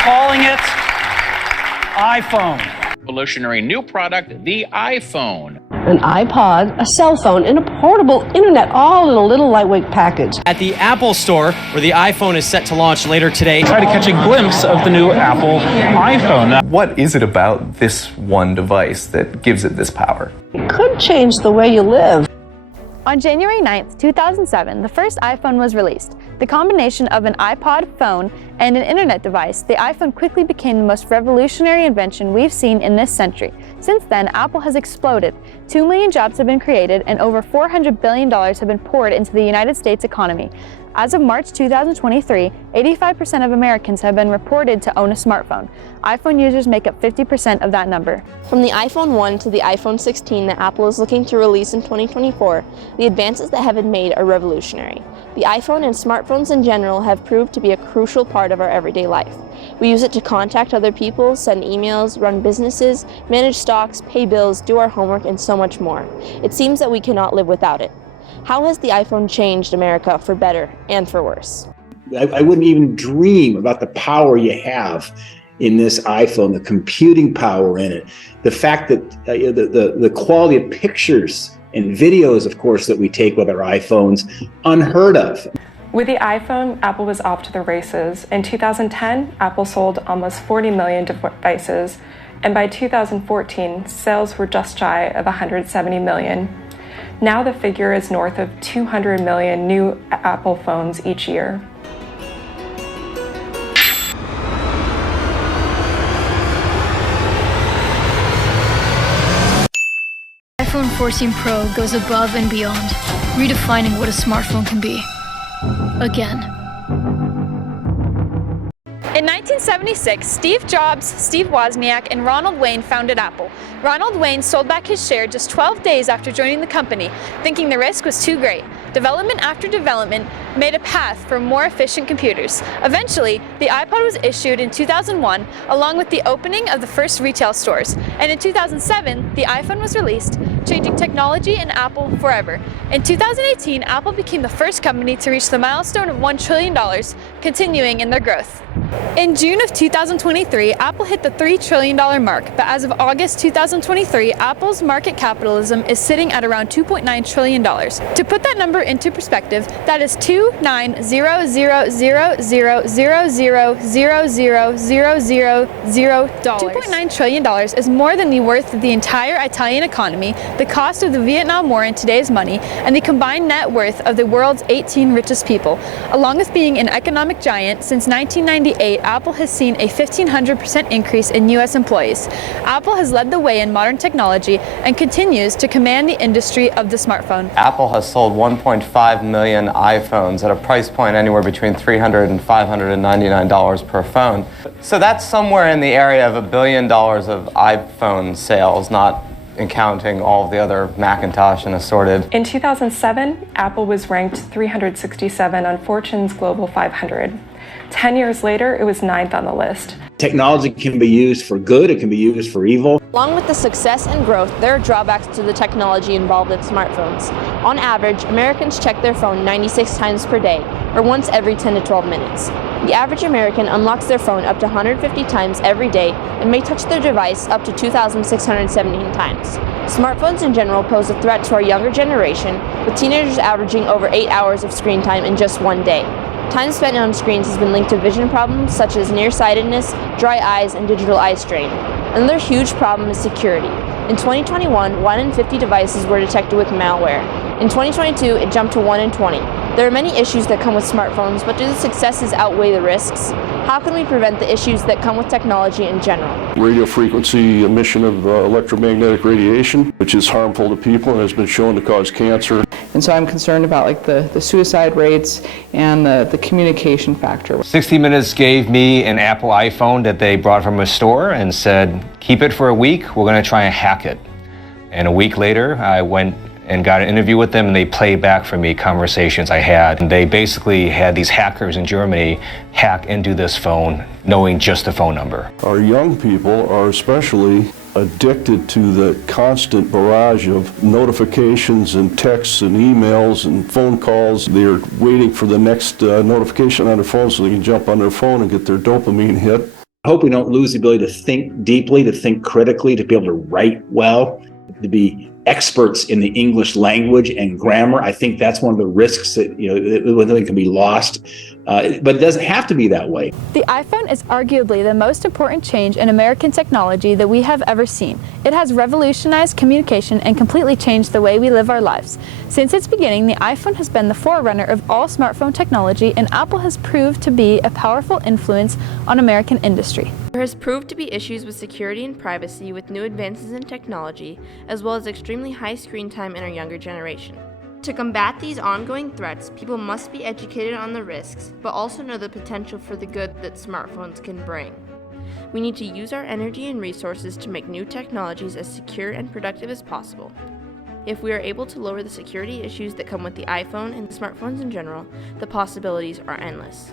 calling it iPhone. Revolutionary new product, the iPhone. An iPod, a cell phone, and a portable internet, all in a little lightweight package. At the Apple Store, where the iPhone is set to launch later today. Try to catch a glimpse of the new Apple iPhone. What is it about this one device that gives it this power? It could change the way you live. On January 9th, 2007, the first iPhone was released. The combination of an iPod, phone, and an internet device, the iPhone quickly became the most revolutionary invention we've seen in this century. Since then, Apple has exploded. 2 million jobs have been created and over $400 billion have been poured into the United States economy. As of March 2023, 85% of Americans have been reported to own a smartphone. iPhone users make up 50% of that number. From the iPhone 1 to the iPhone 16 that Apple is looking to release in 2024, the advances that have been made are revolutionary. The iPhone and smartphones in general have proved to be a crucial part of our everyday life. We use it to contact other people, send emails, run businesses, manage stocks, pay bills, do our homework, and so much more. It seems that we cannot live without it. How has the iPhone changed America for better and for worse? I wouldn't even dream about the power you have in this iPhone, the computing power in it, the fact that the quality of pictures and videos, of course, that we take with our iPhones, unheard of. With the iPhone, Apple was off to the races. In 2010, Apple sold almost 40 million devices, and by 2014, sales were just shy of 170 million. Now the figure is north of 200 million new Apple phones each year. iPhone 14 Pro goes above and beyond, redefining what a smartphone can be. Again. In 1976, Steve Jobs, Steve Wozniak, and Ronald Wayne founded Apple. Ronald Wayne sold back his share just 12 days after joining the company, thinking the risk was too great. Development after development made a path for more efficient computers. Eventually, the iPod was issued in 2001, along with the opening of the first retail stores. And in 2007, the iPhone was released, changing technology and Apple forever. In 2018, Apple became the first company to reach the milestone of $1 trillion, continuing in their growth. In June of 2023, Apple hit the $3 trillion mark, but as of August 2023, Apple's market capitalism is sitting at around $2.9 trillion. To put that number into perspective, that is $2,900,000,000,000. $2.9 trillion is more than the worth of the entire Italian economy, the cost of the Vietnam War in today's money, and the combined net worth of the world's 18 richest people. Along with being an economic giant, since 1998, Apple has seen a 1,500% increase in U.S. employees. Apple has led the way in modern technology and continues to command the industry of the smartphone. Apple has sold 1.5 million iPhones at a price point anywhere between $300 and $599 per phone. So that's somewhere in the area of $1 billion of iPhone sales, not counting all of the other Macintosh and assorted. In 2007, Apple was ranked 367 on Fortune's Global 500. 10 years later, it was 9th on the list. Technology can be used for good, it can be used for evil. Along with the success and growth, there are drawbacks to the technology involved in smartphones. On average, Americans check their phone 96 times per day, or once every 10 to 12 minutes. The average American unlocks their phone up to 150 times every day and may touch their device up to 2,617 times. Smartphones in general pose a threat to our younger generation, with teenagers averaging over 8 hours of screen time in just one day. Time spent on screens has been linked to vision problems such as nearsightedness, dry eyes, and digital eye strain. Another huge problem is security. In 2021, 1 in 50 devices were detected with malware. In 2022, it jumped to 1 in 20. There are many issues that come with smartphones, but do the successes outweigh the risks? How can we prevent the issues that come with technology in general? Radio frequency emission of electromagnetic radiation, which is harmful to people and has been shown to cause cancer. And so I'm concerned about like the suicide rates and the communication factor. 60 Minutes gave me an Apple iPhone that they brought from a store and said, keep it for a week, we're going to try and hack it. And a week later, I went and got an interview with them, and they played back for me conversations I had. And they basically had these hackers in Germany hack into this phone, knowing just the phone number. Our young people are especially addicted to the constant barrage of notifications and texts and emails and phone calls. They're waiting for the next notification on their phone so they can jump on their phone and get their dopamine hit. I hope we don't lose the ability to think deeply, to think critically, to be able to write well, to be experts in the English language and grammar. I think that's one of the risks that, that can be lost. But it doesn't have to be that way. The iPhone is arguably the most important change in American technology that we have ever seen. It has revolutionized communication and completely changed the way we live our lives. Since its beginning, the iPhone has been the forerunner of all smartphone technology, and Apple has proved to be a powerful influence on American industry. There has proved to be issues with security and privacy with new advances in technology, as well as extremely high screen time in our younger generation. To combat these ongoing threats, people must be educated on the risks, but also know the potential for the good that smartphones can bring. We need to use our energy and resources to make new technologies as secure and productive as possible. If we are able to lower the security issues that come with the iPhone and smartphones in general, the possibilities are endless.